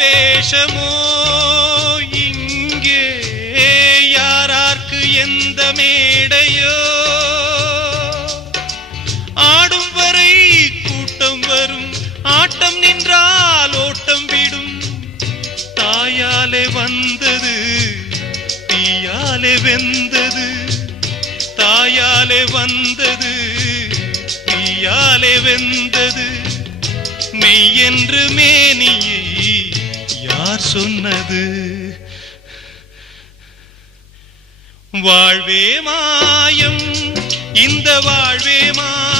வேஷமோ இங்கே யாரார்க்கு எந்த மேடையோ ஆடும் வரை கூட்டம் வரும் ஆட்டம் நின்றால் ஓட்டம் விடும் தாயாலே வந்தது தீயாலே வெந்தது தாயாலே வந்தது தீயாலே வெந்தது மெய் என்று மேனியை யார் சொன்னது வாழ்வே மாயம் இந்த வாழ்வே மாயம்